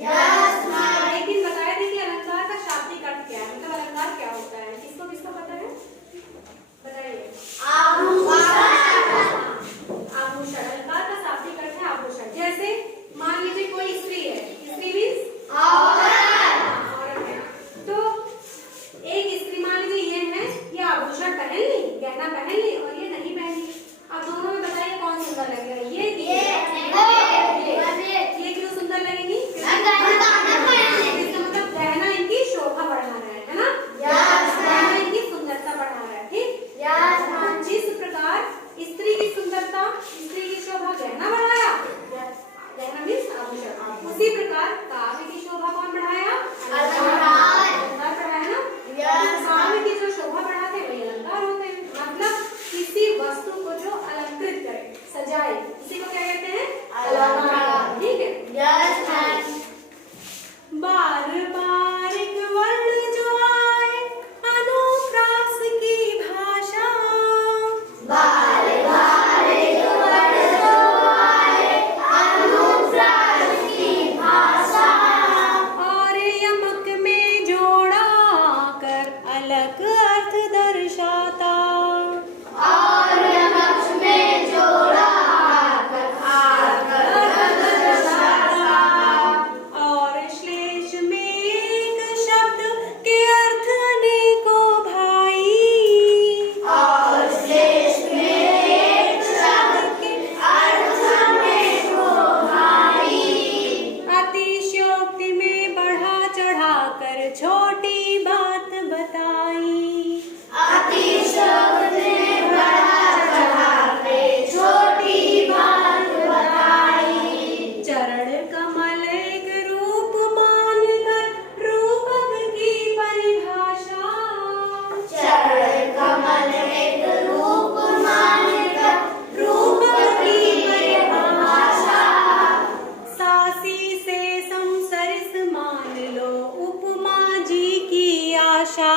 Yes ma'am. एक दिन बताए थे कि अलंकार का शाब्दिक अर्थ क्या है, मतलब अलंकार क्या होता है, किसको किसको पता है बताइए। आभूषण, अलंकार का शाब्दिक अर्थ है आभूषण। जैसे मान लीजिए कोई स्त्री है, स्त्री मीन्स औरत है, तो एक स्त्री मान लीजिए ये है, ये आभूषण पहन ली, गहना पहन ली और ये नहीं पहनी, अब दोनों में बताइए कौन सुंदर लगेगा, ये क्यों सुंदर लगेगी, इसका मतलब गहना इनकी शोभा बढ़ा रहा है ना, गहना इनकी सुंदरता बढ़ा रहा है, ठीक। जिस प्रकार स्त्री की सुंदरता, स्त्री की शोभा गहना बढ़ाया, गहना मीन्स आभूषण, उसी प्रकार काव्य की शोभा कौन बढ़ाया, अलंकार बढ़ाया ना। काव्य की जो शोभा बढ़ाते हैं वही अलंकार होते हैं, मतलब किसी वस्तु को जो अलंकृत करे, सजाए, इसी को क्या कहते हैं, अलंकार, ठीक है। Yes ma'am. बार बार एक वर्ण जो आए, अनुप्रास की भाषा, बार बार एक वर्ण जो आए, अनुप्रास की भाषा, और यमक में जोड़ा कर अलग अर्थ दर्शाता, और यमक में जोड़ा कर अर्थ दर्शाता, और श्लेष में एक शब्द के अर्थ अनेकों भाई, और श्लेष में एक शब्द के अर्थ अनेकों भाई, अतिशयोक्ति में बढ़ा चढ़ा कर छोटी बात बताई, अतिशयोक्ति में बढ़ा चढ़ा के छोटी बात बताई, चरण कमल एक रूप मानकर रूपक की परिभाषा, चरण कमल एक रूप मानकर रूपक की परिभाषा, सासी से संसरिस मान लो उपमा जी की आशा,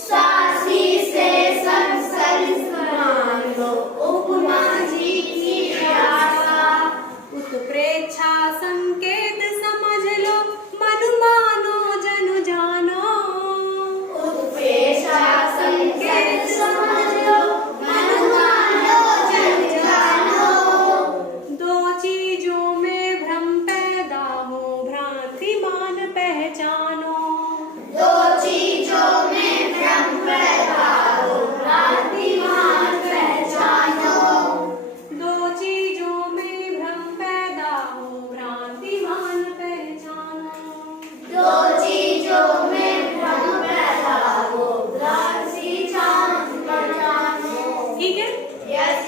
सासी से संसरिस मान लो उपमा जी की आशा, उत्प्रेक्षा संकेत समझ लो मन मानो जनु जानो, उत्प्रेक्षा संकेत समझ लो मन मानो जन जानो, दो चीजों में भ्रम पैदा हो भ्रांति मान पहचानो, दो चीजों में भ्रम पैदा हो भ्रांति मान पहचानो, दो चीजों में भ्रम पैदा हो भ्रांति मान पहचानो, दो चीजों में भ्रम पैदा हो भ्रांति मान पहचानो। ठीक है। यस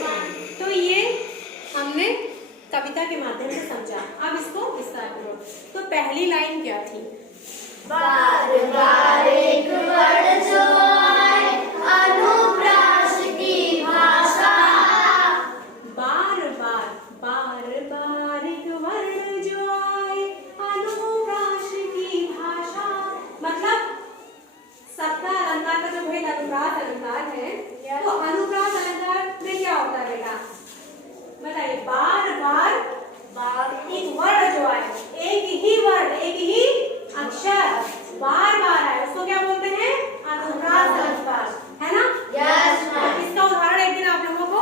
तो ये हमने कविता के माध्यम से समझा, अब इसको विस्तार करो। तो पहली लाइन क्या थी, बार बार एक वर्ण जो आए, अनुप्रास की भाषा, बार बार एक वर्ण जो आए अनुप्रास की भाषा, मतलब सबका अलंकार का जो भेद अनुप्रास अलंकार है, तो अनुप्रास अलंकार में क्या होता है बेटा बताइए, बार बार एक वर्ण जो आए, एक ही वर्ण एक ही अक्षर बार बार आए, उसको क्या बोलते हैं, अनुप्रास अलंकार, है ना। Yes ma'am. इसका उदाहरण एक दिन आप लोगों को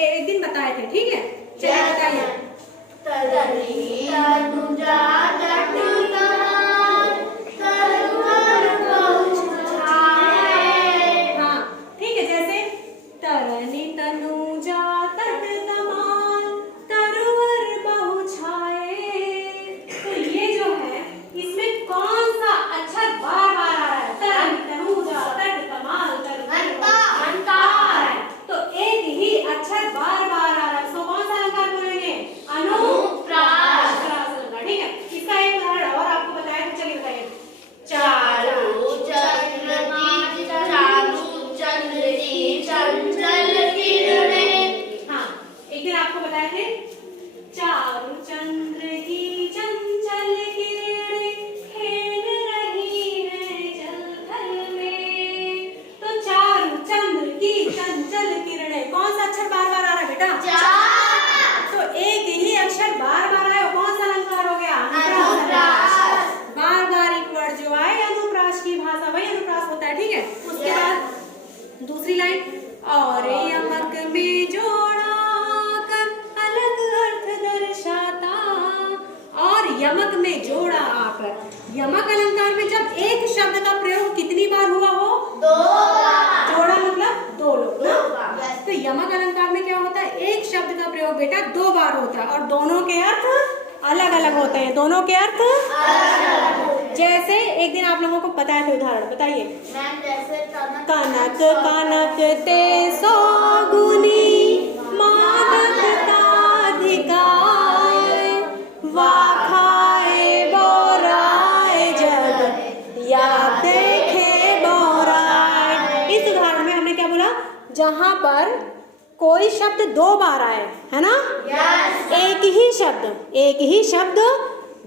एक दिन बताए थे, ठीक है, चलिए बताइए। तरनी तनुजा तट कमान, तरुवर पहुँचाए, हाँ ठीक है, जैसे तरनी तनुजा तट कमान तरुवर बहु छाए, तो ये जो है इसमें कौन सा अक्षर बार बार आ रहा है, तरनी तनुजा तट कमाल तरुवर आ रहा है, तो एक ही अक्षर बार बार आ रहा है, उसको कौन सा अलंकार बोलेंगे, अनुप्रास अलंकार, ठीक है। इसका एक उदाहरण और आपको बताया, तो चलिए बताइए। चारू चंद्र की चंचल किरणें, हाँ एक दिन आपको बताए थे, चारु चंद्र की चंचल किरणें खेल रही हैं जल थल में, तो चारु चंद्र की चंचल किरणें, कौन सा अक्षर बार बार आ रहा है बेटा, चार, तो एक ही अक्षर बार बार आया, कौन सा अलंकार हो गया, दूसरी लाइन, और यमक में जोड़ा कर अलग अर्थ दर्शाता, और यमक में जोड़ा आकर। यमक अलंकार में जब एक शब्द का प्रयोग कितनी बार हुआ हो? 2 बार। जोड़ा मतलब 2 लोग ना। 2 बार। तो यमक अलंकार में क्या होता है? एक शब्द का प्रयोग बेटा 2 बार होता है और दोनों के अर्थ अलग अलग होते हैं। दोनों के अर्थ अलग। जैसे एक दिन आप लोगों को पता है, उदाहरण बताइए। मैम जैसे कनक कनक ते सौगुनी मादक काधिकाय, वाखाए बोराए जग या देखे बोराए। इस उदाहरण में हमने क्या बोला? जहां पर कोई शब्द 2 बार आए, है ना? Yes. एक ही शब्द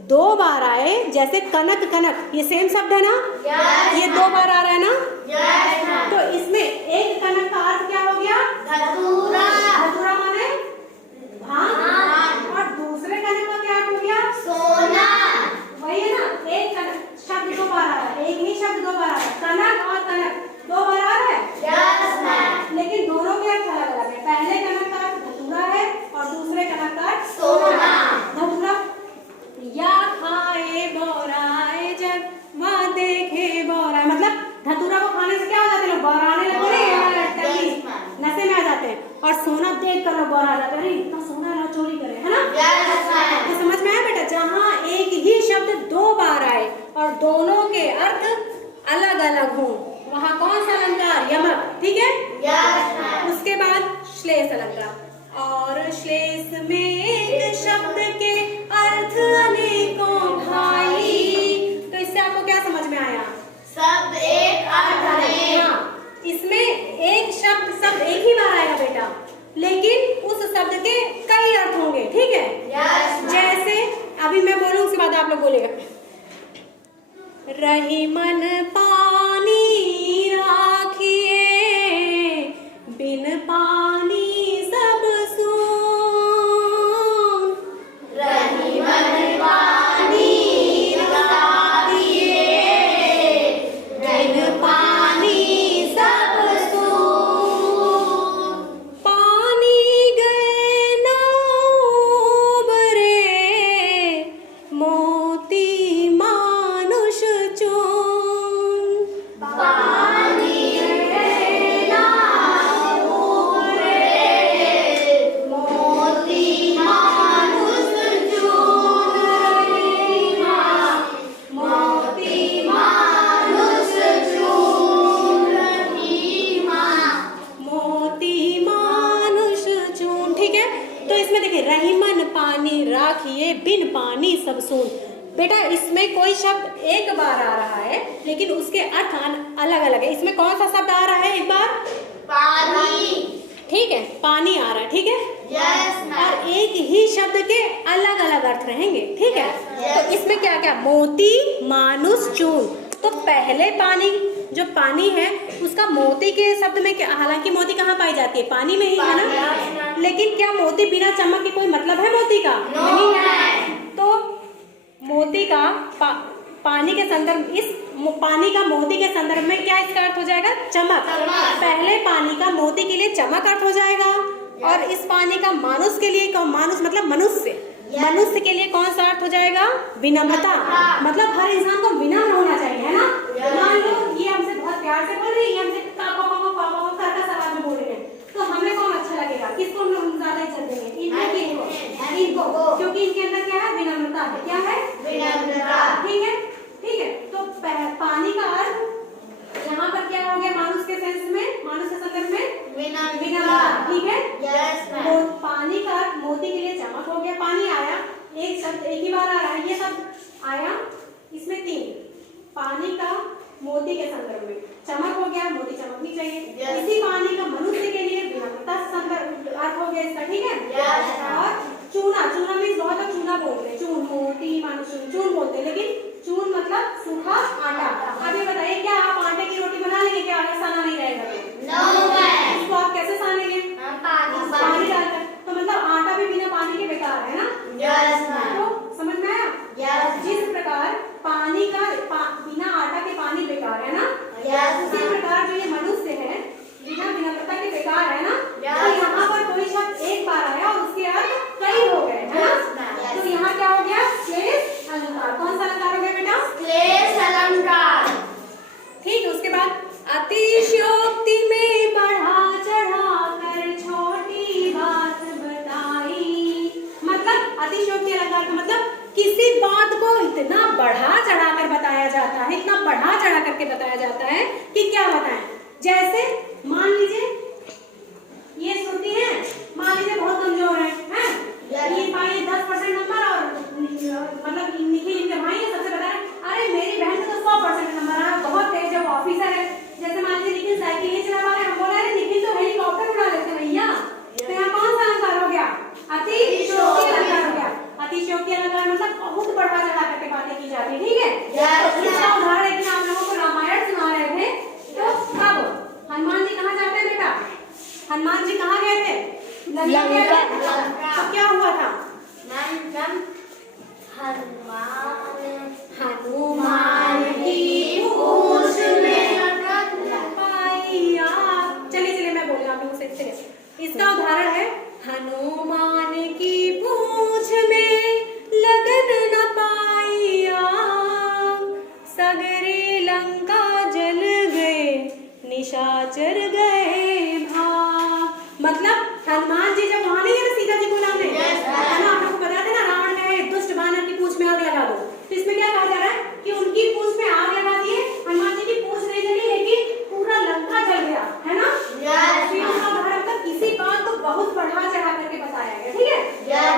2 बार आए, जैसे कनक कनक, ये सेम शब्द है ना? Yes. ये 2 बार आ रहा है ना? Yes, ma'am. तो इसमें एक कनक का अर्थ क्या हो गया? धतूरा। धतूरा माने धान, और दूसरे कनक का क्या अर्थ हो गया? सोना। वही है ना? एक कनक शब्द 2 बार आ रहा है, एक ही शब्द 2 बार आ रहा है, कनक और कनक 2 बार आ रहा है। Yes, ma'am. लेकिन दोनों के अर्थ अलग अलग है। पहले कनक का अर्थ धतूरा है और दूसरे कनक का अर्थ सोना। धतूरा। या खाए बोराए जग वहाँ देखे बोराए, मतलब धतूरा को खाने से क्या हो जाते हैं? बोराने लगते हैं, नशे में आ जाते हैं। और सोना देख कर बोरा जाते हैं, इतना सोना ना चोरी करे, है ना? Yes, ma'am. तो समझ में आया बेटा? जहाँ एक ही शब्द 2 बार आए और दोनों के अर्थ अलग अलग हों, वहाँ कौन सा अलंकार? यमक। ठीक है? Yes, ma'am. उसके बाद श्लेष अलंकार, और श्लेष में एक शब्द के अर्थ अनेकों भाई। तो इससे आपको क्या समझ में आया? शब्द एक अर्थ है। हाँ, इसमें एक शब्द एक ही बार आएगा बेटा, लेकिन उस शब्द के कई अर्थ होंगे। ठीक है? Yes, ma'am. जैसे अभी मैं बोलूँ, उसके बाद आप लोग बोलेगा। रही मन पानी राखिए, बिन पानी सब सून। रही मन पानी राखिए, बिन पानी सब सून। पानी गए ना उबरे, मोती मानुष चून। पानी गए ना उबरे, मोती मानुष चून। मोती मानुष चून। मोती मानुष चून। ठीक है? तो इसमें देखिए, रही मन पानी राखिए, बिन पानी सब सून। बेटा इसमें कोई शब्द एक बार आ रहा है, लेकिन उसके अर्थ अलग अलग है। इसमें कौन सा शब्द आ रहा है? एक बार पानी। ठीक है, पानी आ रहा है। ठीक है? Yes, ma'am. और एक ही शब्द के अलग अलग अर्थ रहेंगे। ठीक है? Yes. तो इसमें क्या क्या? मोती मानुष चून। तो पहले पानी, जो पानी है उसका मोती के शब्द में क्या? हालांकि मोती कहाँ पाई जाती है? पानी में ही, है ना? पानी। लेकिन क्या मोती बिना चमक के कोई मतलब है मोती का? No, नहीं है। ma'am. तो मोती का पानी के संदर्भ, इस पानी का मोती के संदर्भ में क्या इसका अर्थ हो जाएगा? चमक। चमक। पहले पानी का मोती के लिए चमक अर्थ हो जाएगा, और इस पानी का मानुष के लिए, मानुष मतलब मनुष्य, मनुष्य के लिए कौन सा अर्थ हो जाएगा? विनम्रता। मतलब हर इंसान को विनम्र होना चाहिए, है ना? मान लो ये हमसे बहुत प्यार से बोल रही है, हमसे पापा सवाल में बोल रहे हैं, तो हमें कौन अच्छा लगेगा? किसको हम ज्यादा इज्जत देंगे? इनको, क्योंकि इनके अंदर क्या है? विनम्रता है। क्या है? विनम्रता। ठीक है? ठीक है? तो पानी का अर्थ यहाँ पर क्या हो गया? मानुष के सेंस में, मानुष के संदर्भ में विनम्रता। ठीक है? Yes, ma'am. पानी का अर्थ मोती के लिए चमक हो गया। पानी आया, एक शब्द एक ही बार आ रहा है, ये शब्द आया, इसमें 3। पानी का मोती के संदर्भ में चमक हो गया, मोती चमकनी चाहिए। Yes. इसी पानी का मनुष्य के लिए विनम्रता संदर्भ अर्थ हो गया इसका। ठीक है? Yes. और चूना मीन्स बहुत लोग चूना बोलते हैं, चून, मोती मानुष चून बोलते हैं, लेकिन चून मतलब सूखा आटा। अब ये बताइए, क्या आप आटे की रोटी बना लेंगे? क्या आटा साना नहीं रहेगा तो? No, ma'am. इसको आप कैसे सानेंगे? पानी डालकर। तो मतलब आटा भी बिना पानी के बेकार है ना? Yes, ma'am. तो समझ में आया? Yes. जिस प्रकार पानी का बिना आटा के पानी बेकार है ना? Yes, उसी ma'am. प्रकार जो ये मनुष्य है, हनुमान जी कहाँ गए थे? लंका गए थे। तो क्या हुआ था? हनुमान की पूंछ में पाया। चलिए मैं बोलूँ आप लोगों से। इसका उदाहरण है हनुमान की पूंछ में लगन न पाया, सगरे लंका जल गए, निशाचर गए भाग। मतलब हनुमान जी जब वहां नहीं है ना सीता जी को लाने, है ना, आप लोग को पता था ना, रावण ने दुष्ट बानर की पूंछ में आग लगा दो। तो इसमें क्या कहा जा रहा है कि उनकी पूंछ में आग लगा दिए, हनुमान जी की पूंछ नहीं जली लेकिन पूरा लंका जल गया, है ना। किसी बात को बहुत बढ़ा चढ़ा करके बताया गया, ठीक है।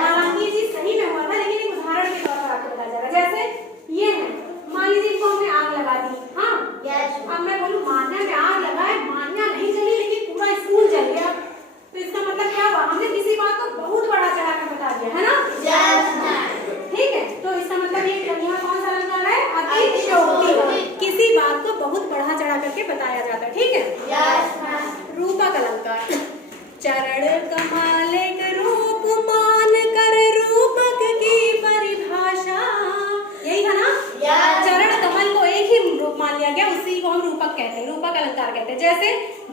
हालांकि ये चीज सही में हुआ था, लेकिन एक उदाहरण के तौर पर आपको बताया जा रहा है। जैसे ये है, मान लीजिए इनको हमने आग लगा दी, हाँ, अब मैं बोलूं मान्या में आग लगाए, मान्या नहीं जली लेकिन पूरा स्कूल जल गया, तो इसका मतलब क्या हुआ? हमने किसी बात को बहुत बढ़ा चढ़ा कर बता दिया, है ना। ठीक है, तो इसका मतलब ये यहाँ कौन सा अलंकार है? अतिशयोक्ति। किसी बात को बहुत बढ़ा चढ़ा करके बताया जाता है, ठीक है। रूपक अलंकार। चरण कमल रूप मान कर रूपक की परिभाषा, यही था ना। चरण कमल को एक ही रूप मान लिया गया, उसी को हम रूपक कहते हैं, रूपक अलंकार कहते हैं। जैसे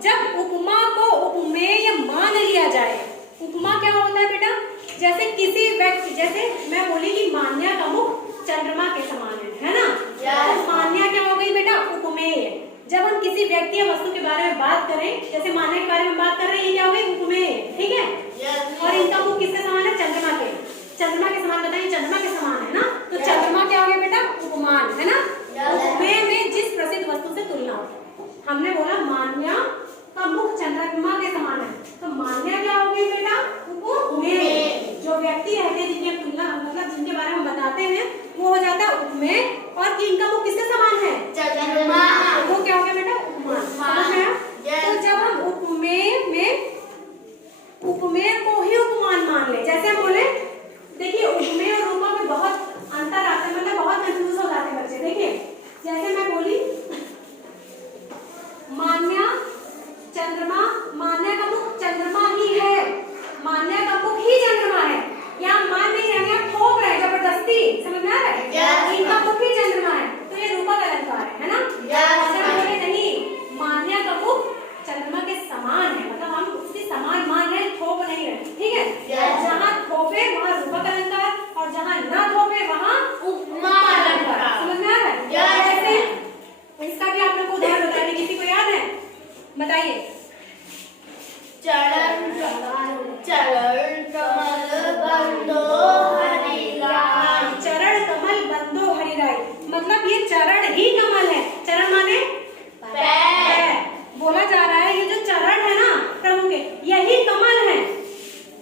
जब उपमा को उपमेय मान लिया जाए। उपमा क्या होता है बेटा? जैसे किसी व्यक्ति, जैसे मैं बोली कि मान्या का मुख चंद्रमा के समान है ना। तो मान्या क्या हो गई बेटा? उपमेय। जब हम किसी व्यक्ति या वस्तु के बारे में बात करें, जैसे मान्या के बारे में बात कर रहे हैं, ये क्या हो गई? उपमेय, ठीक है। और इनका मुख किसके समान है? चंद्रमा के। चंद्रमा के समान बताइए, चंद्रमा के समान है ना, तो चंद्रमा क्या हो गया बेटा? उपमान, है ना। उपमेय में जिस प्रसिद्ध वस्तु से तुलना हो, हमने बोला मान्या का मुख चंद्रमा के समान है, तो मान्या क्या हो गई बेटा? उपमेय। जो व्यक्ति रहते हैं जिनकी तुलना, मतलब जिनके बारे में बताते हैं, वो हो जाता है उपमेय। और इनका मुख किसके समान है? चंद्रमा। वो क्या हो गया बेटा? उपमान। समझ में आया? तो जब हम उपमेय में उपमेय को ही उपमान मान ले, जैसे हम बोले, देखिए उपमेय और रूपक में बहुत अंतर आता है, मतलब बहुत कंफ्यूज हो जाते हैं बच्चे। देखिए जैसे मैं बोली मान्या चंद्रमा, मान्या का मुख चंद्रमा ही है, मान्या का मुख ही चंद्रमा है, या मान नहीं रहे, थोप रहे जबरदस्ती, समझ में आ रहा है? इनका मुख ही चंद्रमा है, तो ये रूपक अलंकार है ना। बोले नहीं, मान्या का मुख चंद्रमा के समान है, मतलब हम उसके समान मान रहे, थोप नहीं रहे, ठीक है। जहाँ थोपे वहाँ रूपक अलंकार, और जहाँ न थोपे वहाँ उपमा अलंकार। समझ में आ रहा है? इसका भी आप लोग को उदाहरण बताएंगे, किसी को याद है? बताइए। चरण कमल बंदो हरिराय। चरण कमल बंदो हरिराय, मतलब ये चरण ही कमल है। चरण माने पैर। बोला जा रहा है ये जो चरण है ना प्रभु के, यही कमल है।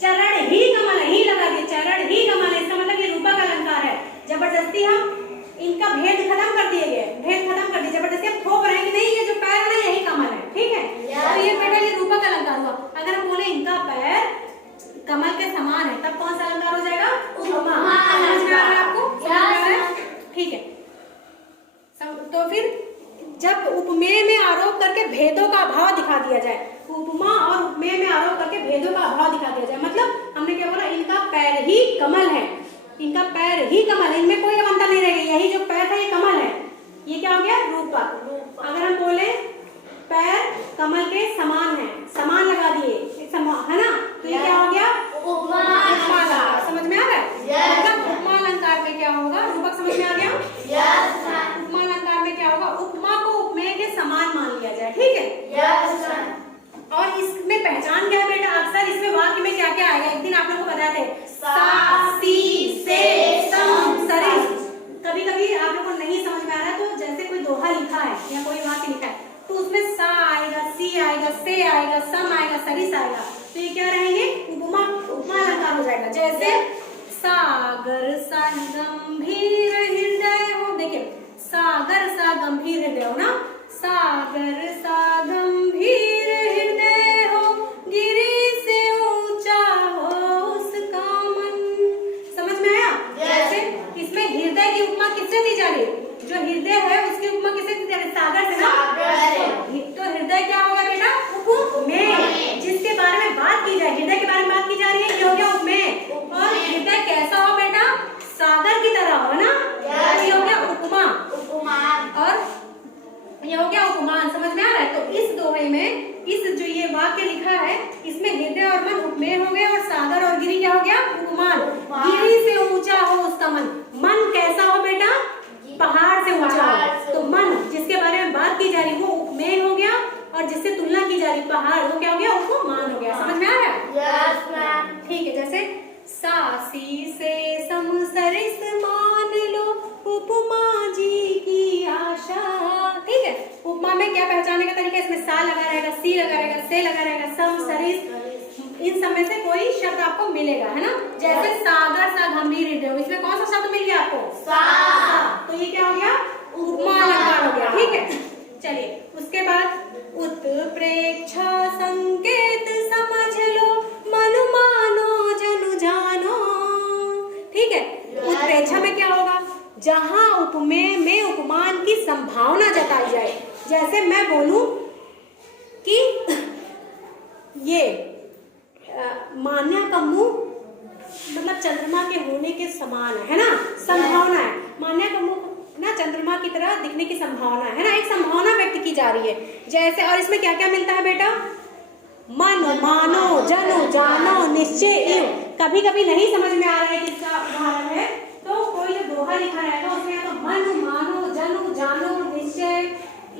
चरण ही कमल है, ही लगा दिए, चरण ही कमल है, इसका मतलब ये रूपक अलंकार है। जबरदस्ती हम इनका भेद खत्म कर दिए गए, भेद खत्म कर दिए, जबरदस्ती हम थोप रहे हैं कि नहीं ये जो पैर है ना यही कमल है, ठीक है। तो ये बेटा ये रूपक अलंकार हुआ। अगर हम बोले इनका पैर कमल के समान है, तब कौन सा अलंकार हो जाएगा? उपमा। समझ में आ रहा है आपको? समझ में आ रहा है? ठीक है। तो फिर जब उपमेय में आरोप करके भेदों का अभाव दिखा दिया जाए, उपमा और उपमेय में आरोप करके भेदों का अभाव दिखा दिया जाए, मतलब हमने क्या बोला? इनका पैर ही कमल है, इनका पैर ही कमल है, इनमें कोई अंतर नहीं रहेगा, यही जो पैर था ये कमल है, ये क्या हो गया? रूपक। अगर हम बोले पैर कमल के समान है, समान लगा दिए, है ना, तो ये क्या हो गया? उपमा अलंकार। समझ में आ रहा है? मतलब उपमा अलंकार में क्या होगा? रूपक समझ में आ गया? उपमा अलंकार में क्या होगा? उपमा को उपमेय के समान मान लिया जाए, ठीक है। और इसमें पहचान क्या है बेटा? अक्सर इसमें वाक्य में क्या क्या आएगा? एक दिन आप लोगों को बताते हैं, सा, सी, से, सम, सरिस। कभी कभी आप लोगों को नहीं समझ में आ रहा है, तो जैसे कोई दोहा लिखा है या कोई वाक्य लिखा है, तो उसमें सा आएगा, सी आएगा, से आएगा, सम आएगा, सरिस आएगा, तो ये क्या रहेंगे? उपमा अलंकार हो जाएगा। जैसे सागर सा गंभीर हृदय हो, देखिए सागर सा गंभीर हृदय हो ना, सागर सा गंभीर हृदय हो, गिरि से ऊंचा हो उसका मन। समझ में आया? जैसे इसमें हृदय की उपमा किससे दी जा रही है? जो हृदय है उसकी उपमा किससे दी जा रही है? सागर से ना। तो हृदय क्या होगा बेटा? उपमेय, जिसके बारे में इसमें हृदय और मन उपमेय हो गया, और सागर और गिरी क्या हो गया? उपमान। गिरी से ऊंचा हो उसका मन। मन कैसा हो बेटा? पहाड़ से ऊंचा हो। तो मन जिसके बारे में बात की जा रही वो उपमेय हो गया, और जिससे तुलना की जा रही पहाड़ वो क्या हो गया? उपमान हो गया। समझ में आ रहा है? Yes ma'am. ठीक है, जैसे सासी से समसरिस मान लो उपमा जी की आशा। ठीक है, उपमा में क्या पहचानने का तरीका? इसमें सा लगा रहेगा, सी लगा रहेगा, से लगा रहेगा, सम सरिस, इन सब में से कोई शब्द आपको मिलेगा, है ना? जैसे सागर सा गंभीर हृदय, इसमें कौन सा शब्द मिल गया आपको? सा। तो ये क्या हो गया? उपमा अलंकार हो गया। ठीक है, चलिए उसके बाद उत्प्रेक्षा संकेत समझ लो मन मानो जनु जानो। ठीक है, उत्प्रेक्षा में क्या होगा? जहां उपमेय में उपमान की संभावना जताई जाए। जैसे मैं बोलूं कि ये मान्या का मुंह मतलब चंद्रमा के होने के समान है ना? संभावना है। मान्या का मुंह ना चंद्रमा की तरह दिखने की संभावना है ना? एक संभावना व्यक्त की जा रही है। जैसे, और इसमें क्या क्या मिलता है बेटा? मन मानो जनु जानो निश्चय इव। कभी कभी नहीं समझ में आ रहा है किसका उदाहरण है, तो कोई जो दोहा लिखा रहेगा उसमें या तो मन मानो जनु जानो निश्चय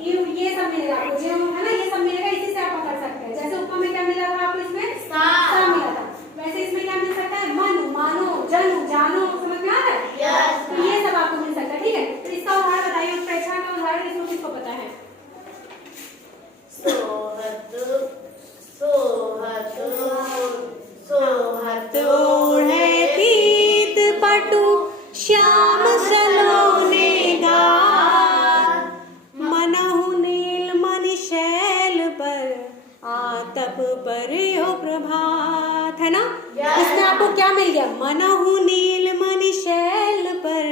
इव ये सब मिलेगा आपको, जो है ना ये सब मिलेगा। इसी से आप पकड़ सकते हैं। जैसे उपमा में क्या मिला था आपको? इसमें सा मिला था। वैसे इसमें क्या मिल सकता है? मन मानो जनु जानो। समझ में आ रहा है? यस। तो ये सब आपको मिल सकता है। ठीक है, तो इसका उदाहरण बताइए, उत्प्रेक्षा का उदाहरण इसको किसको पता है? सोहत सोहत सोहत ओढ़े पीत पटु श्याम सलोने गात, मनहु नील मणि शैल पर आतप पर हो प्रभात। है ना? इसमें आपको क्या मिल गया? मनहु नील मणि शैल पर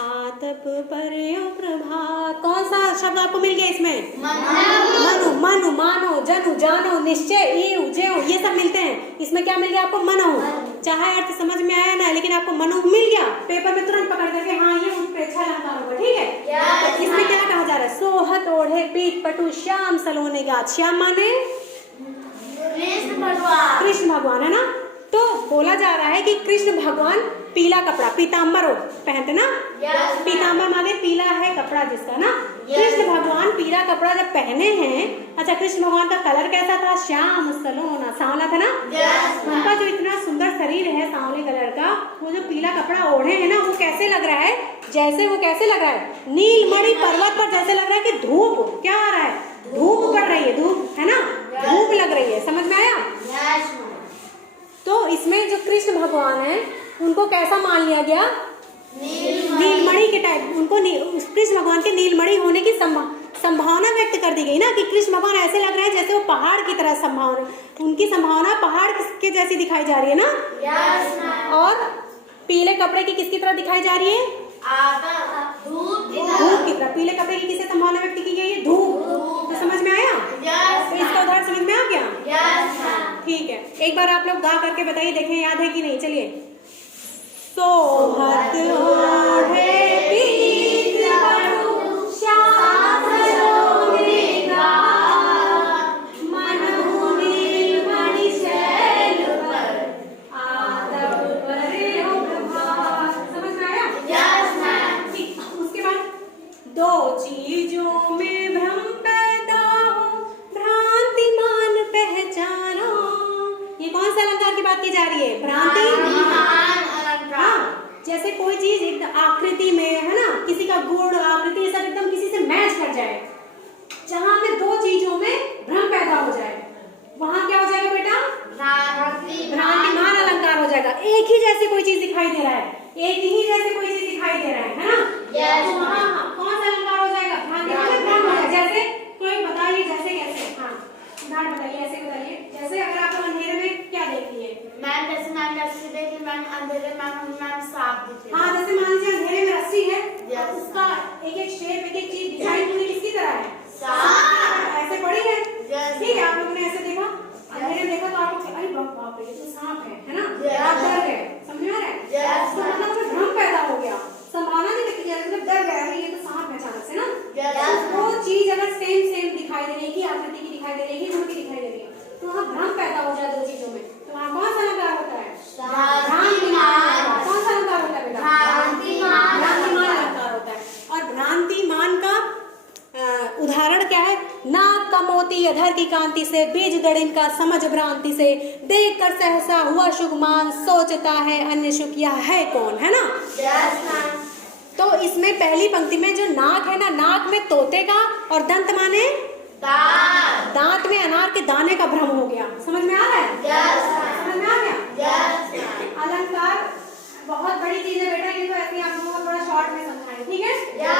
आतप पर हो प्रभात। कौन सा शब्द आपको मिल गया इसमें? मनु मनु मानो जनु जानो निश्चय इव जेव ये सब मिलते हैं। इसमें क्या मिल गया आपको? मनो। चाहे अर्थ समझ में आया ना, लेकिन आपको मनु मिल गया। पेपर में तुरंत पकड़ करके हाँ ये उत्प्रेक्षा अलंकार होगा। ठीक है, तो इसमें क्या कहा जा रहा है? सोहत ओढ़े पीत पटु श्याम सलोने गात। श्याम माने कृष्ण भगवान, है ना? तो बोला जा रहा है कि कृष्ण भगवान पीला कपड़ा पीताम्बर पहनते ना? पीताम्बर माने पीला है कपड़ा जिसका ना? कृष्ण भगवान पीला कपड़ा जब पहने हैं। अच्छा, कृष्ण भगवान का कलर कैसा था? श्याम सलोना, सांवला था ना? उनका जो इतना सुंदर शरीर है सांवले कलर का, वो जो पीला कपड़ा ओढ़े है ना, वो कैसे लग रहा है? जैसे वो कैसे लग रहा है? नीलमणि पर्वत पर जैसे लग रहा है कि धूप क्या आ रहा है? धूप पड़ रही है, धूप है ना? धूप लग रही है। समझ में आया? तो इसमें जो कृष्ण भगवान है उनको कैसा मान लिया गया? नीलमणि के टाइप। उनको कृष्ण भगवान के नीलमणि होने की संभावना व्यक्त कर दी गई ना, कि कृष्ण भगवान ऐसे लग रहे हैं जैसे वो पहाड़ की तरह संभावना, उनकी संभावना पहाड़ के जैसी दिखाई जा रही है ना? और पीले कपड़े की किसकी तरह दिखाई जा रही है? धूप की तरह। पीले कपड़े की किसे संभावना व्यक्त की गई है? धूप। तो समझ में आया? तो इसका उदाहरण समझ में आ गया? ठीक है, एक बार आप लोग गा करके बताइए, देखें याद है कि नहीं। चलिए। सोहत ओढ़े पीत पटु श्याम सलोने गात, मनहु नील मणि शैल पर आतप पर हो प्रभात। समझ में आया? ठीक। उसके बाद दो चीजों में भ्रम पैदा हो भ्रांति मान पहचानो। ये कौन सा अलंकार की बात की जा रही है? भ्रांति हाँ, जैसे कोई चीज एकदम आकृति में है ना, किसी का गुण आकृति सब एकदम किसी से मैच कर जाए, जहां में दो चीजों में भ्रम पैदा हो जाए, वहां क्या हो जाएगा बेटा? भ्रांतिमान अलंकार हो जाएगा। एक ही जैसे कोई चीज दिखाई दे रहा है, एक ही जैसे कोई चीज दिखाई दे रहा है ना? तो वहाँ कौन सा अलंकार हो जाएगा? भ्रांतिमान हो जाएगा। जैसे कोई बताइए, जैसे कैसे? हाँ उदाहरण बताइए, ऐसे बताइए। जैसे अगर आप अंधेरे में क्या देख लिए? मैम रस्सी देखी, मैम अंधेरे मैम सांप दिखे। हाँ, जैसे मान लीजिए अंधेरे में रस्सी है, उसका एक एक शेप एक एक चीज डिजाइन पूरी किसकी तरह है? सांप। ऐसे पड़ी है? ठीक है, आप लोगों ने ऐसे देखा, अंधेरे में देखा तो आपको अरे बाप रे ये तो सांप है ना? आप डर गए। समझ में आ रहा है? तो मतलब भ्रम पैदा हो गया, संभावना नहीं दिखती, मतलब डर गया ये तो सांप है अचानक से ना? वो चीज अगर सेम दिखाई दे रही है, आकृति की दिखाई दे रही है, गुण की दिखाई दे रही है, तो वहाँ भ्रम पैदा हो जाए दो घटी कांति से, बीज दड़ इनका समझ भ्रांति से, देख कर सहसा हुआ शुभमान, सोचता है अन्य सुख यह है कौन, है ना। Yes ma'am. तो इसमें पहली पंक्ति में जो नाक है ना, नाक में तोते का और दंत माने दांत। दांत में अनार के दाने का भ्रम हो गया। समझ में आ रहा है? यस समझ में आ गया? यस। अलंकार बहुत बड़ी चीज है बेटा, ये तो ऐसे आप लोगों को थोड़ा शॉर्ट में समझाएं, ठीक है? यस।